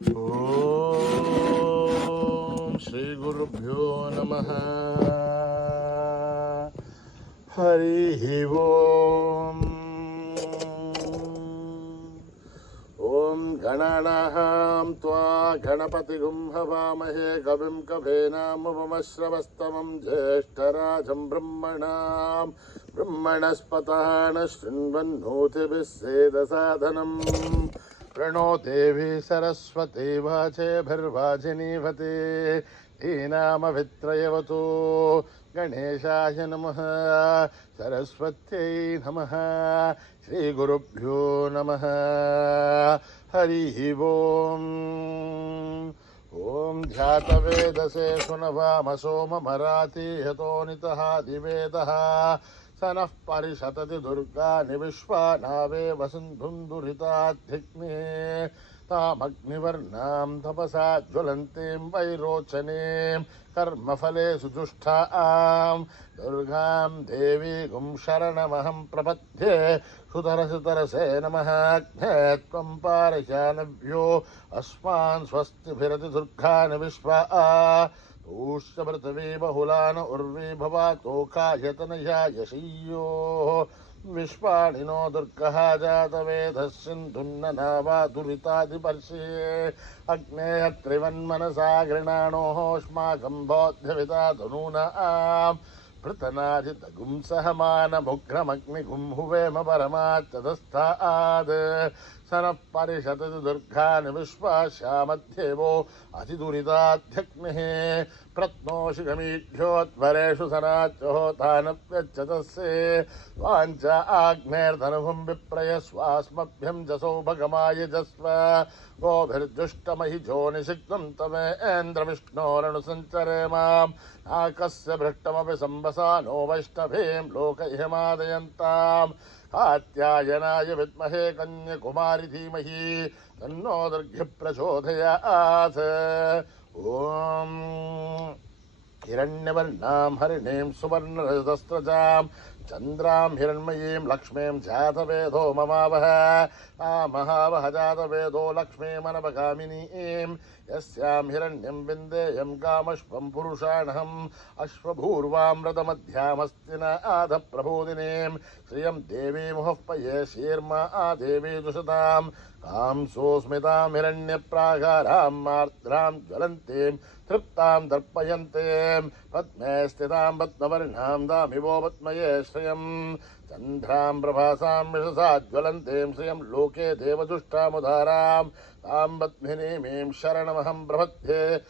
ఓం శ్రీ గురుభ్యో నమః. హరి ఓం. ఓం గణానాం త్వా గణపతిగుం హవామహే కవిం కవీనాముపమశ్రవస్తమం జ్యేష్ఠరాజం బ్రహ్మణస్పతాన శృణ్వన్నోతిభిः సేదసాదనం. प्रणो देवी सरस्वती वाचेभिर्वाजिनीवते धीनामभित्रयवतु. गणेशाय नमः. सरस्वत्यै नमः. श्रीगुरुभ्यो नमः. हरिः ओम्. ॐ ध्यातवेदसे सुनवामसोममराति यतोनितः दिवेदः स नः परिषतति दुर्गानि विश्वानावे वसुन्धुन्दुरिताधिग्ने तामग्निवर्णां तपसा ज्वलन्तीं वैरोचनीं कर्मफले सुजुष्टां दुर्गां देवीं शरणमहं प्रपद्ये. सुतरसुतरसे नमः. अग्ने त्वं पारशानभ्यो अस्मान् स्वस्तिभिरति दुर्गानि विश्वा ऊष्यपृथिवी बहुलान उर्वी भवातोकायतनया यशीयो विश्वाणिनो दुर्गः जातवेदः सिन्धुन्ननावा दुरितादिपर्षे. अग्ने त्रिवन्मनसा गृणाणोऽस्माकं बोध्यविता धनूनां पृतनाजितगुं सहमानमुग्रमग्निगुं हुवेम परमाच्चतस्ताद्. स नः परिषतति दुर्गानि विश्वास्यामध्येवो अतिदुरिताध्यग्निः. प्रत्नोषिगमीढ्योद्वरेषु सनाच्योतानप्यच्चतस्ये वाञ्च आग्नेर्धनुभुं विप्रयस्वास्मभ्यं जसौभगमाय जस्व. गोभिर्जुष्टमहिजो निषिक्तं तमेन्द्रविष्णोरनुसञ्चरे माम्. नाकस्य भृष्टमपि सम्बसा नो वैष्णवीं लोकैहमादयन्ताम्. कात्यायनाय विद्महे कन्याकुमारी धीमहि तन्नो दुर्गे प्रचोदयात्. ओम हिरण्यवर्णां हरिणीं सुवर्णरजतस्रजां चन्द्रां हिरण्मयीं लक्ष्मीं जातवेदो ममावह. महावह जातवेदो लक्ष्मीमनवगामिनीं यस्यां हिरण्यं विन्देयं कामश्वं पुरुषाणहम्. अश्वभूर्वामृतमध्यामस्तिन आधप्रबोधिनीं श्रियं देवी मुहःपये शीर्मा देवी दुषतां. कांसोस्मितां हिरण्यप्राकारां मार्द्रां ज्वलन्तीं तृप्तां दर्पयन्तीं पद्मे स्थितां पद्मवर्णां दामिवो पद्मये श्रियं. चन्द्रां प्रभासां यशसा ज्वलन्तीं श्रियं लोके देवदुष्टामुदारां तां पद्मिनीमीं शरणमहं प्रपद्ये.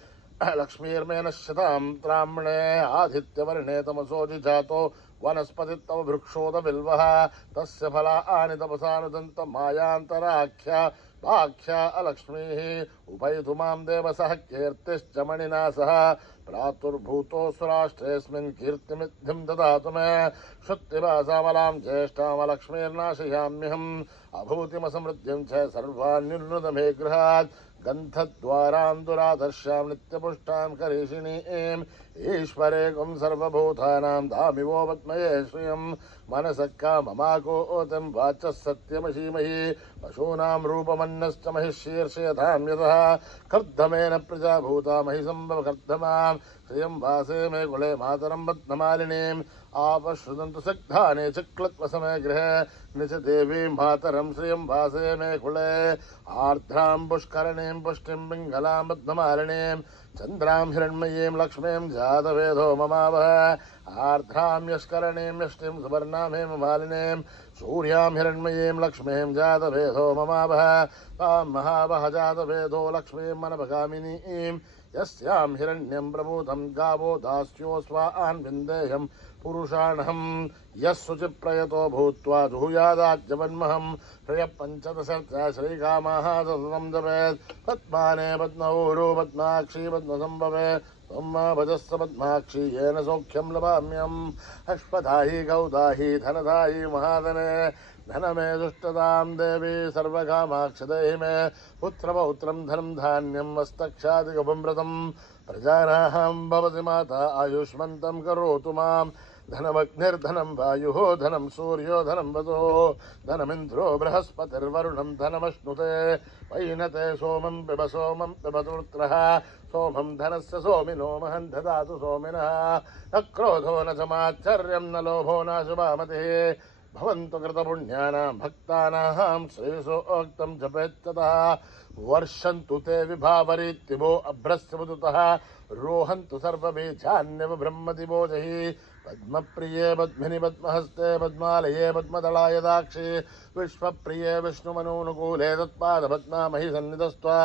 लक्ष्मीर्मेण शतां त्राम्णे आदित्यवर्णे तमसोऽधि जातो वनस्पतिस्तव वृक्षोद बिल्वः. तस्य फलानि तपसानुदन्त मायान्तराख्या वाख्या अलक्ष्मीः. उपैतु मां देवसः कीर्तिश्च मणिना सह प्रातुर्भूतोऽसुराष्ट्रेऽस्मिन् कीर्तिमिद्धिं ददातु मे. श्रुत्तिवासामलां ज्येष्ठामलक्ष्मीर्नाशयाम्यहम्. अभूतिमसमृद्धिं च सर्वान्युन्नुत मे गृहात्. गन्धद्वारां दुरादर्शां नित्यपुष्टां करीषिणीं ईश्वरेकं सर्वभूतानां दामिवो पद्मये श्रियं. मनसः काममाकोतिं वाचः सत्यमशीमहि. पशूनां रूपमन्नश्च महिषीर्षयतां यतः. कर्दमेन प्रजा भूता महि सम्भव कर्दमां श्रियं वासे मे कुले मातरं पद्ममालिनीम्. आपश्रुतन्तु सग्धाने चक्लक्वसमे गृहे निच देवीं मातरं श्रियं वासे मे कुले. आर्द्रां पुष्करणीं पुष्टिं पिङ्गलां पद्ममालिनीं चन्द्रां हिरण्मयीं लक्ष्मीं जातवेदो ममावह. आर्द्रां यष्करणीं यष्टिं सुवर्णां हेममालिनीं सूर्यां हिरण्मयीं लक्ष्मीं जातवेदो ममावह. तां महावह जातवेदो लक्ष्मीं मनभगामिनीं यस्यां हिरण्यं प्रभूतं गावो दास्यो स्वान् विन्देयं पुरुषाणहम्. यः शुचिप्रयतो भूत्वा जुहुयादाज्यवन्महं श्रियपञ्चदशर्च श्रीकामाः सततं जपेत्. पद्माने पद्मऊरो पद्माक्षी पद्मसम्भवे त्वं मा भजस्व पद्माक्षी येन सौख्यं लभाम्यहम्. अश्वदाहि गौदाहि धनदाहि महाधने धनमे दुष्टतां देवी सर्वकामाक्षदेहि मे. पुत्रपौत्रं धनं धान्यं मस्तक्षादिगुपमृतं प्रजानाहं भवति माता आयुष्मन्तं करोतु मां. धनमग्निर्धनं वायुः धनं सूर्यो धनं वसो धनमिन्द्रो बृहस्पतिर्वरुणं धनमश्नुते वैनते सोमं पिबतुत्रः सोमं धनस्य सोमिनो महं ददातु सोमिनः न क्रोधो न च माच्छर्यं न लोभो न शुभामतिः भवन्तु कृतपुण्यानां भक्तानां श्रेयसोक्तं जपेत्ततः वर्षन्तु ते विभावरीत्युभो अभ्रस्य मुदुतः रोहन्तु सर्वबीजान्यव ब्रह्मदिवोजहि पद्मप्रिये पद्मिनि पद्महस्ते पद्मालये पद्मदलाय दाक्षि विश्वप्रिये विष्णुमनोनुकूले तत्पादपद्मामहि सन्निधस्त्वा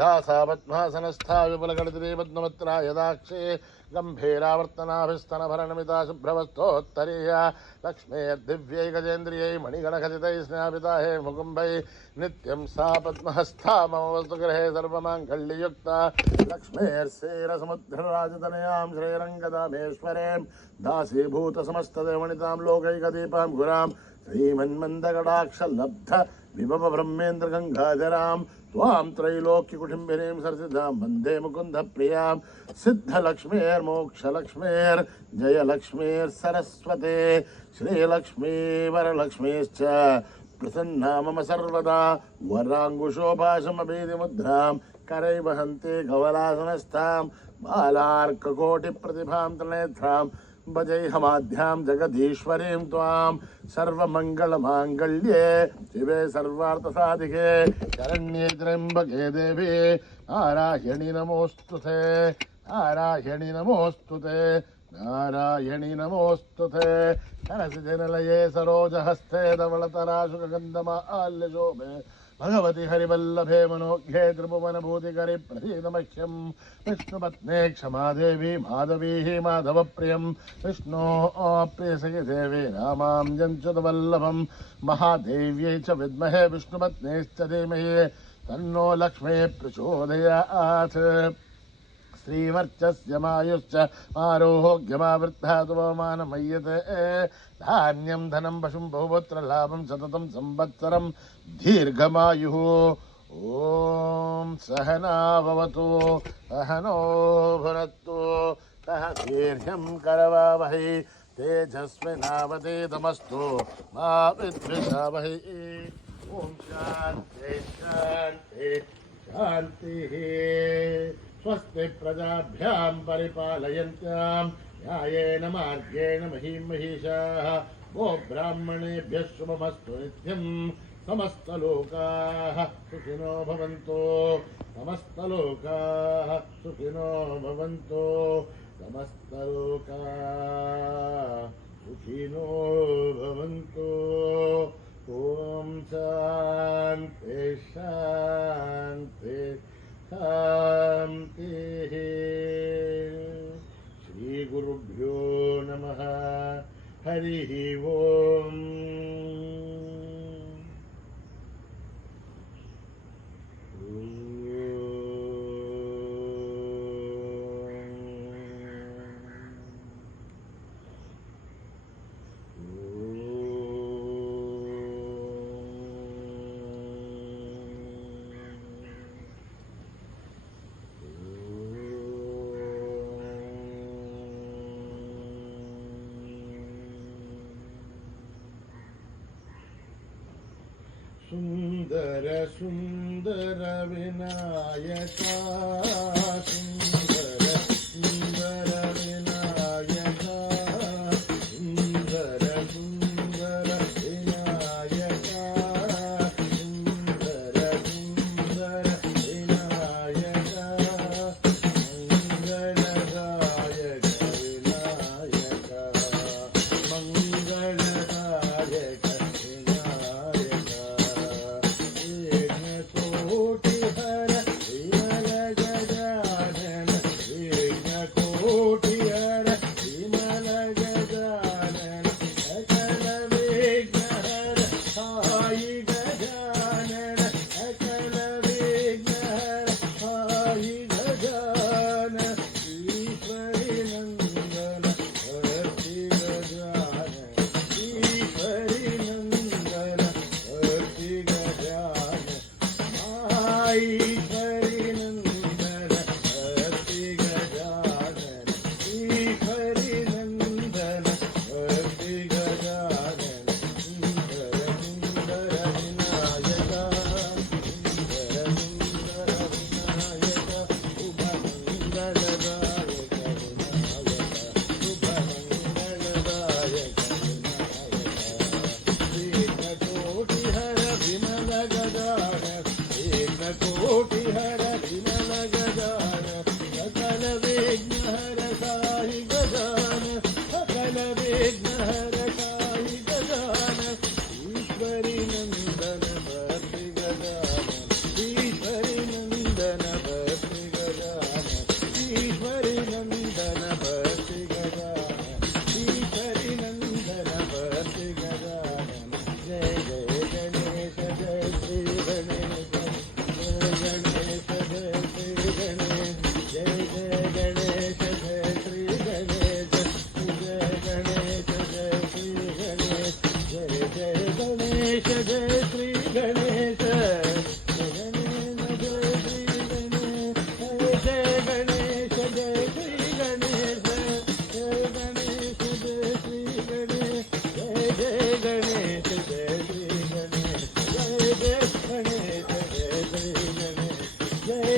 या सा पद्मासनस्था विपुलगणिते पद्मवत्राय दाक्षि गम्भीरावर्तनाभिस्तनभरणमिता शुभ्रवस्तोत्तरीया लक्ष्मीर्दिव्यै गजेन्द्रियै मणिगणखचितैः स्नापिता हे मुकुम्भै नित्यं सा पद्महस्था मम वस्तुगृहे सर्वमाङ्गल्ययुक्ता लक्ष्मीर्षेरसमुद्रराजतनयां श्रीरङ्गदामेश्वरीं दासीभूतसमस्तदेवनितां लोकैकदीपां गुरां श्रीमन्मन्दकटाक्षलब्ध विभवब्रह्मेन्द्रगङ्गाधरां त्वां त्रैलोक्यकुटुम्बिनीं सरसिद्धां वन्दे मुकुन्दप्रियां सिद्धलक्ष्मीर्मोक्षलक्ष्मीर्जयलक्ष्मीर्सरस्वती श्रीलक्ष्मीवरलक्ष्मीश्च प्रसन्ना मम सर्वदा वराङ्गुशोभाषमभीतिमुद्रां करैवहन्ति कवलासनस्थां बालार्ककोटिप्रतिभां त्रिनेत्रां भजैहमाध्यां जगदीश्वरीं त्वां सर्वमङ्गलमाङ्गल्ये शिवे सर्वार्थसाधिके शरण्ये त्र्यम्बके देवी नारायणि नमोऽस्तुते नारायणि नमोऽस्तुते नारायणि नमोऽस्तुते सरसिजनलये सरोजहस्ते धवलतराशुकगन्धमाल्यशोभे भगवति हरिवल्लभे मनोज्ञे त्रिभुवनभूतिकरि प्रसीदमह्यं विष्णुपत्ने क्षमादेवी माधवी माधवप्रियं विष्णोः प्रियसखि देवी रामाञ्जञ्च्युतवल्लभं महादेव्यै च विद्महे विष्णुपत्नेश्च धीमहि तन्नो लक्ष्मी प्रचोदयात् श्रीवर्चस्य मायुश्च आरोग्यमावृद्धा तुमानमय्यते धान्यं धनं पशुं बहुपुत्र लाभं सततं संवत्सरं दीर्घमायुः ॐ सहना भवतु सहनो भुनक्तु सह वीर्यं करवावहै तेजस्विनावधीतमस्तु मा विद्विषावहै ॐ शान्ति शान्ति शान्तिः स्वस्ति प्रजाभ्यां परिपालयन्त्यां न्यायेन मार्गेण महीं महिषाः वो ब्राह्मणेभ्यः शुभमस्तु नित्यं समस्तलोकाः सुखिनो भवन्तु समस्तलोकाः सुखिनो भवन्तु समस्तलोकाः सुखिनो भवन्तु ॐ शान्ति शान्ति शान्तिः श्रीगुरुभ्यो नमः हरिः ओम् सुंदर सुंदर विनायका सुंदर सुंदर विनायका सुंदर सुंदर विनायका सुंदर सुंदर विनायका मंगलदायक विनायका मंगलदायक कोटि हर विमल गजानन विघ्न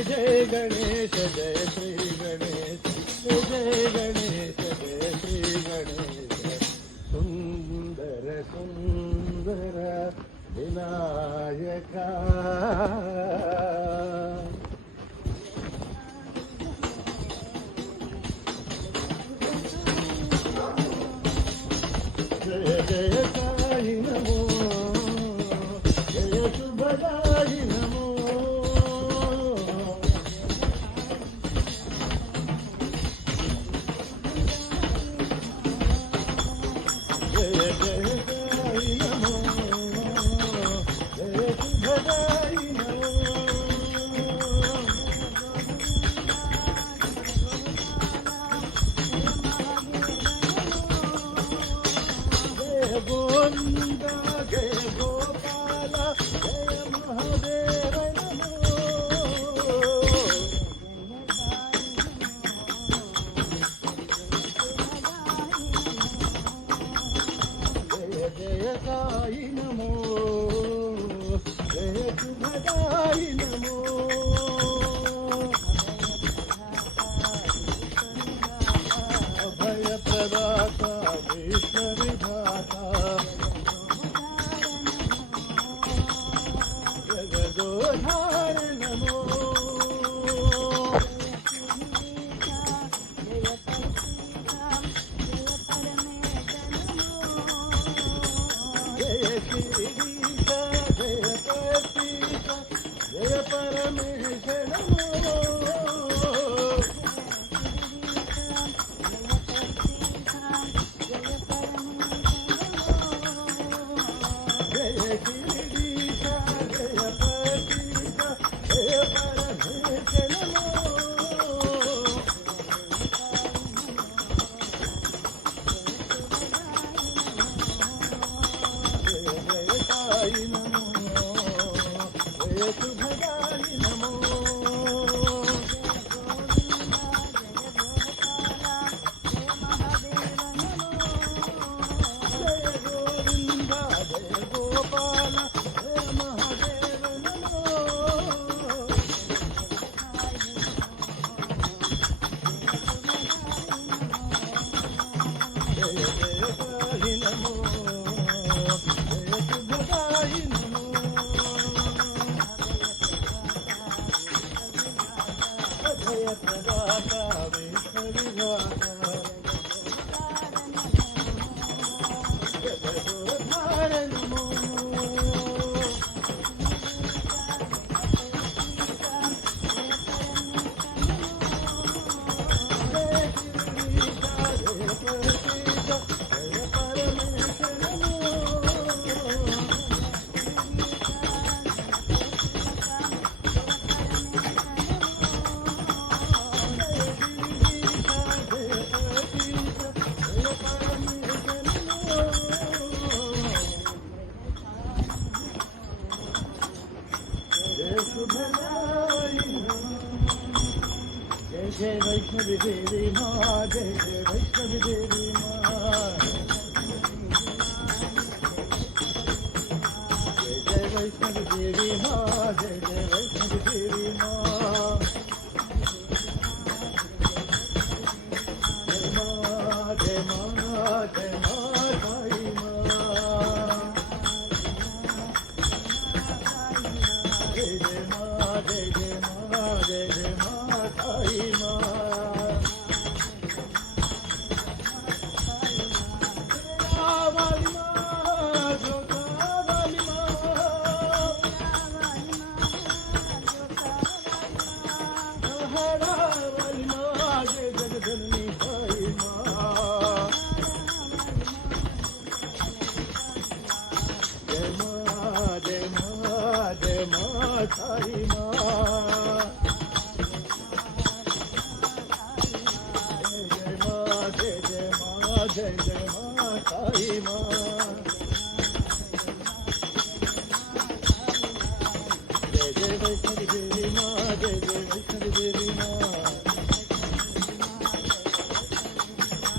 जय गणेश जय श्री गणेश जय गणेश जय श्री गणेश सुंदर सुंदर विनायका जय जय साई नमो जय शुभदाई नमो जय जय साई नमो जय शुभदाई नमो जय गोविंदा जय गोपाला जय महादेव नमो जय जय साई नमो जय शुभदाई नमो अभय प्रदाता विश्व विधाता जगदोधार नमो जय श्रीशा जय पतिशा जय परमेश नमो जय श्रीशा जय पतिशा जय परमेश नमो जय जय साई नमो जय शुभदाई नमो जय गोविंदा जय गोपाला जय महादेव नमो जय जय साई नमो जय शुभदाई नमो अभय प्रदाता विश्व विधाता जगदोधार नमो जय श्रीशा जय पतिशा जय परमेश नमो जय श्रीशा जय पतिशा जय परमेश नमो जय शुभदाई नमो जय जय वैष्णवी देवी माँ जय जय वैष्णवी देवी माँ जय जय वैष्णवी देवी माँ जय जय वैष्णवी देवी माँ जय माँ जय माँ जय माँ साई माँ जय जय माँ जय जय माँ जय जय माँ साई माँ वाली माँ जोता वाली माँ हरा वाली माँ जय जगदननी साई माँ जय माँ जय माँ जय माँ साई माँ जय माँ जय जय माँ जय जय माँ साई माँ जय जय वैष्णवी देवी माँ जय जय वैष्णवी देवी माँ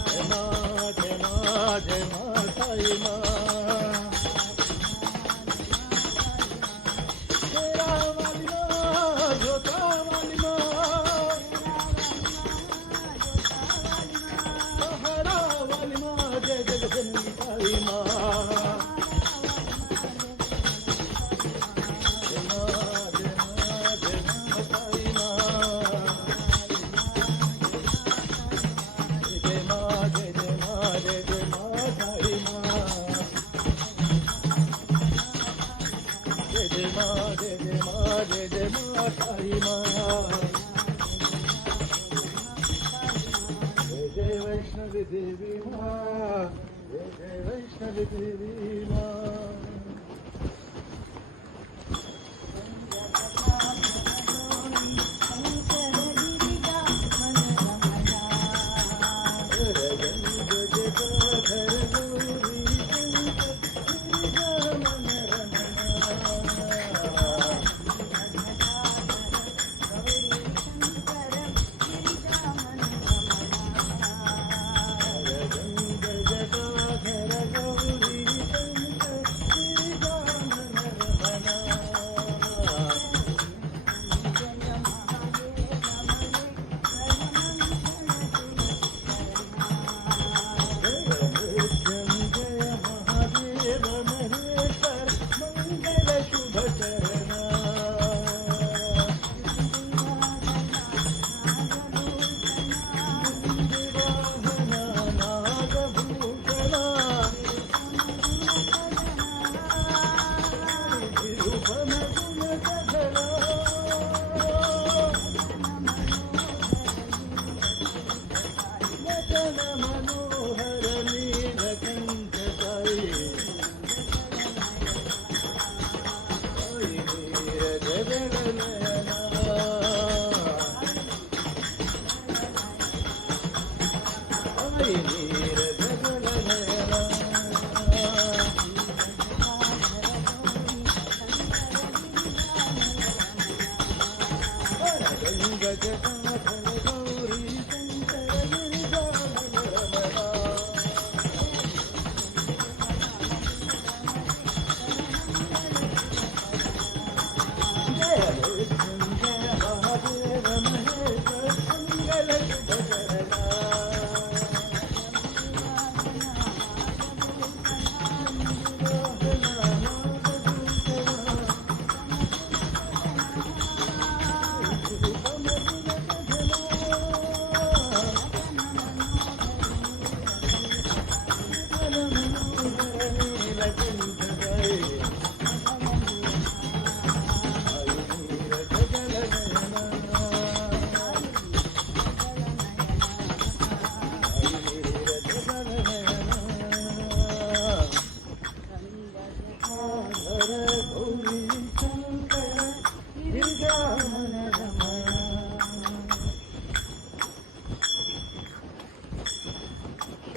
जय माँ जय माँ जय माँ साई माँ तेरा वाली माँ जोता वाली जय जय वैष्णवी देवी माँ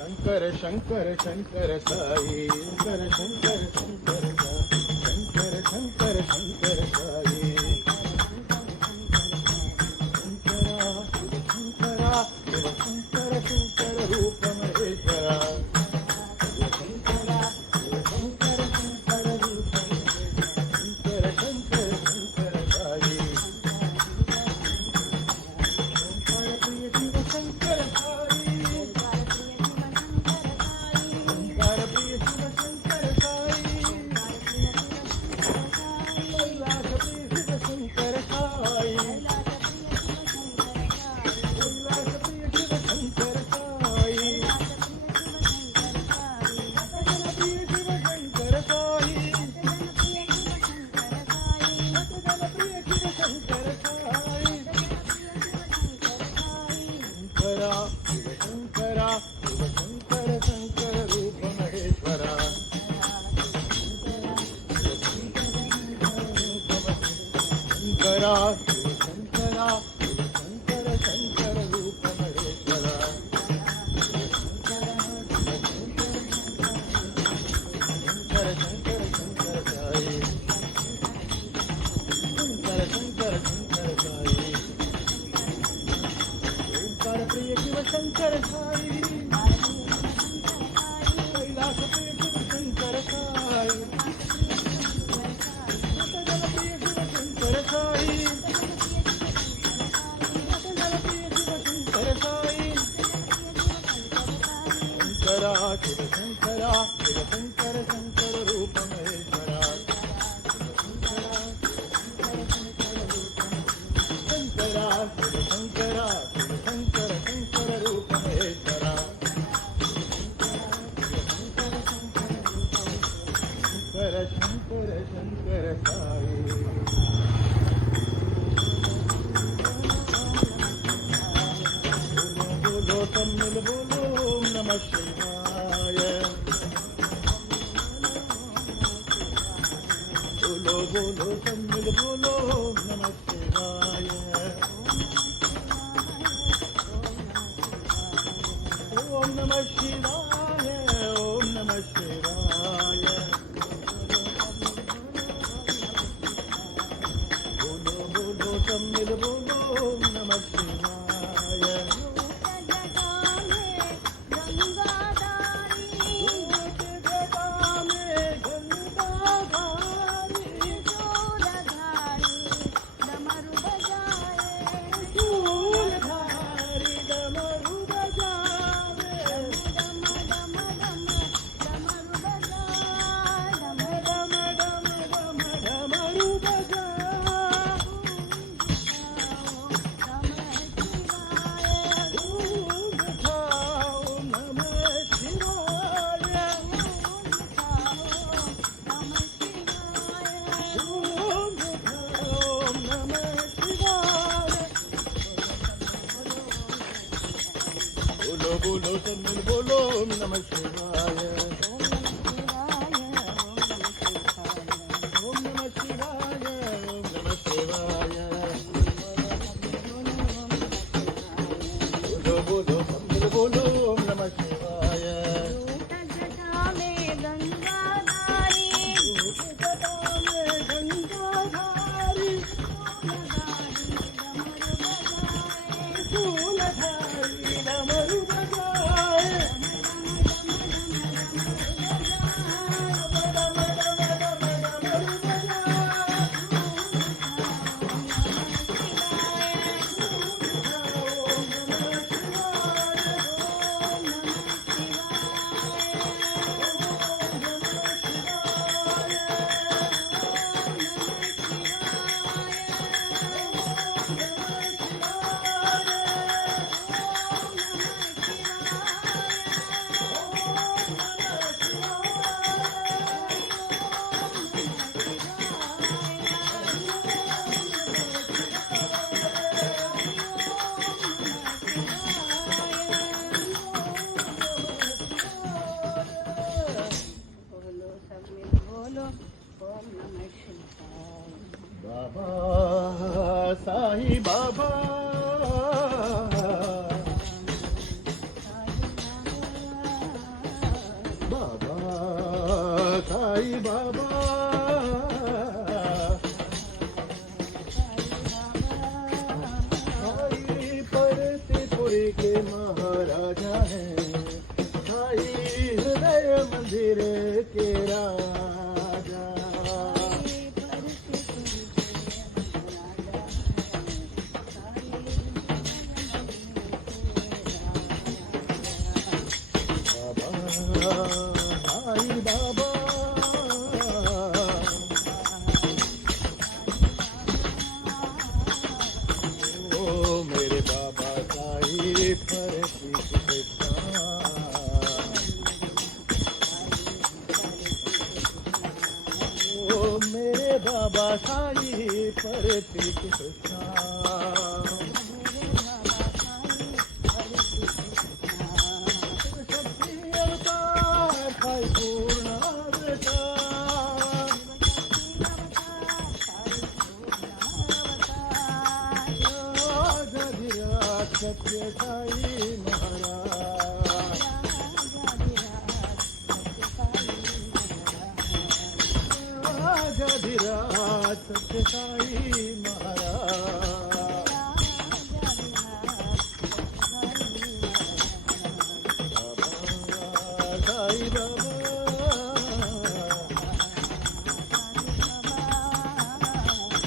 शंकर शंकर शंकर साई शंकर शंकर शंकर शंकर शंकर शंकर साई शंकरा शिव शंकर शंकर रूप महेश्वरा शंकरा शिव शंकर शंकर रूप शंकर शंकर शंकर साई शंकर प्रिय शिव शंकर साई शंकरा शिव शंकर शंकर रूप महेश्वरा शंकरा शिव शंकरा शिव शंकर शंकर रूप महेश्वरा शंकर शंकर शंकर साई शंकर शंकर शंकर साई प्रिय शिव शंकर साई कैलास प्रिय शिव शंकर साई प्रिय शिव शंकर साई प्रिय शिव शंकर साई शंकरा शिव शंकरा शिव शंकर शंकर रूप महेश्वरा शंकरा शिव शंकरा शिव शंकर शंकर रूप महेश्वरा शंकर शंकर शंकर साई बोलो बोलो तमिल बोलो नमः शिवाय नमः शिवाय, ओम नमः शिवाय। बोलो बोलो सब मिल बोलो ओम नमः शिवाय। बोलो बोलो सब मिल बोलो ओम नमः शिवाय, ओम नमः शिवाय, ओम नमः शिवाय। बोलो बोलो सब मिल बोलो ओम नमः शिवाय। बाबा साई बाबा, बाबा साई बाबा, साई परतीपुरी के महाराजा हैं, साई हृदय मंदिर के राजा। साई बाबा, ओ मेरे बाबा साई परतीपुरी कृष्णा, ओ मेरे बाबा साई परतीपुरी कृष्णा। सत्य साई महाराज, राजाधिराज सत्य साई महाराज। साई बाबा,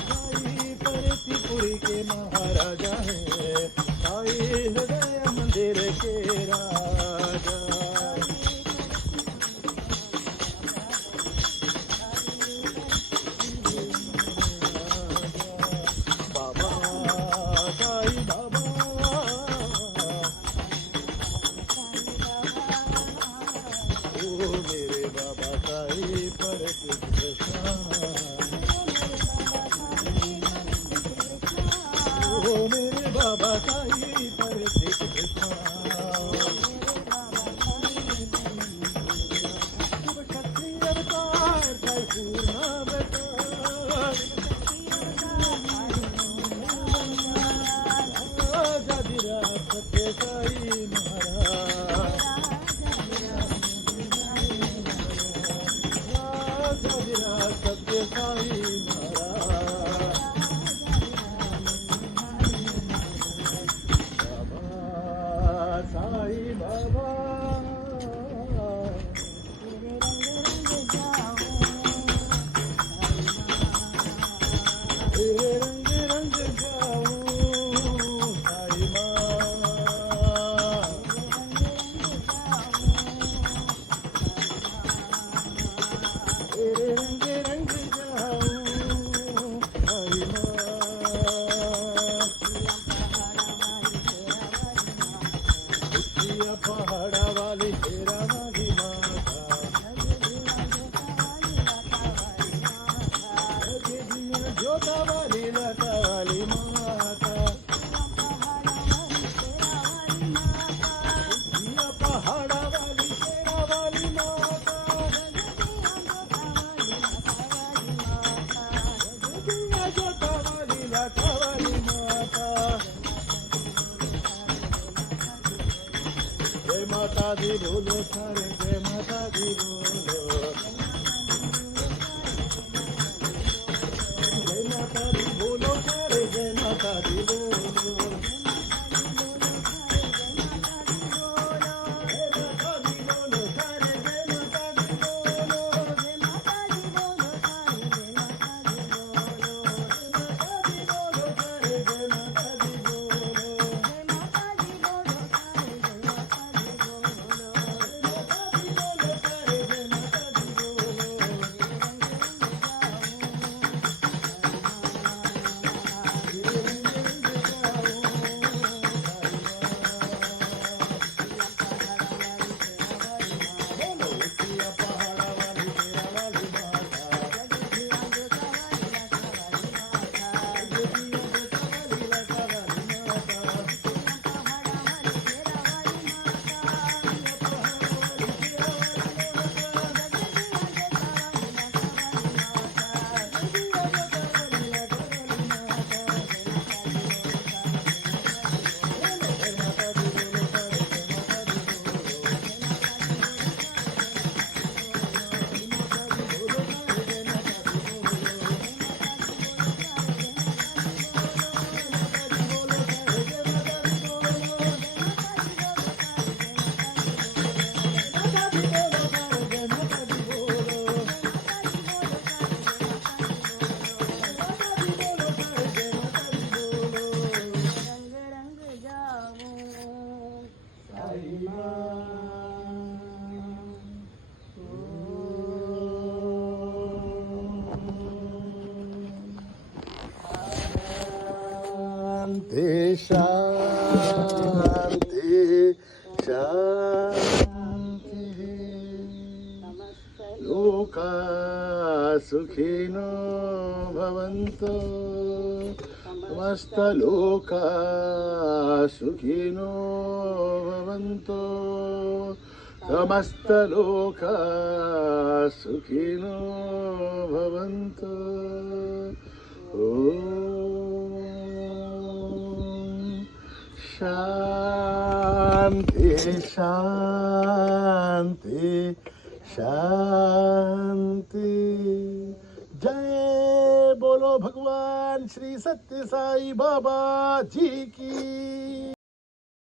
साई परतीपुरी के महाराजा है, साई हृदय मंदिर के राजा। बाबा साई बाबा, ओ मेरे बाबा साई परतीपुरी कृष्णा, ओ मेरे बाबा साई परतीपुरी कृष्णा। शक्ति अवतार साई पूर्ण अवतार, राजाधिराज सत्य साई महाराज। पहाडावाली शेरावाली माता ज्योतावाली लतावाली माता जिया पहाडावाली शेरावाली माता जिया ज्योतावाली लतावाली माता जय माता दी बोलो सारे जय माता दी बोलो जय माता दी बोलो सारे जय माता दी बोलो जय माता दी बोलो सारे जय माता दी बोलो जय माता दी बोलो सारे जय माता दी बोलो जय माता दी बोलो सारे जय माता दी बोलो जय माता दी बोलो सारे जय माता दी बोलो शांति शांति लोका सुखिनो भवन्तु समस्त लोका सुखिनो भवन्तु समस्त लोका सुखिनो भवन्तु शांति शांति शांति जय बोलो भगवान श्री सत्य साई बाबा जी की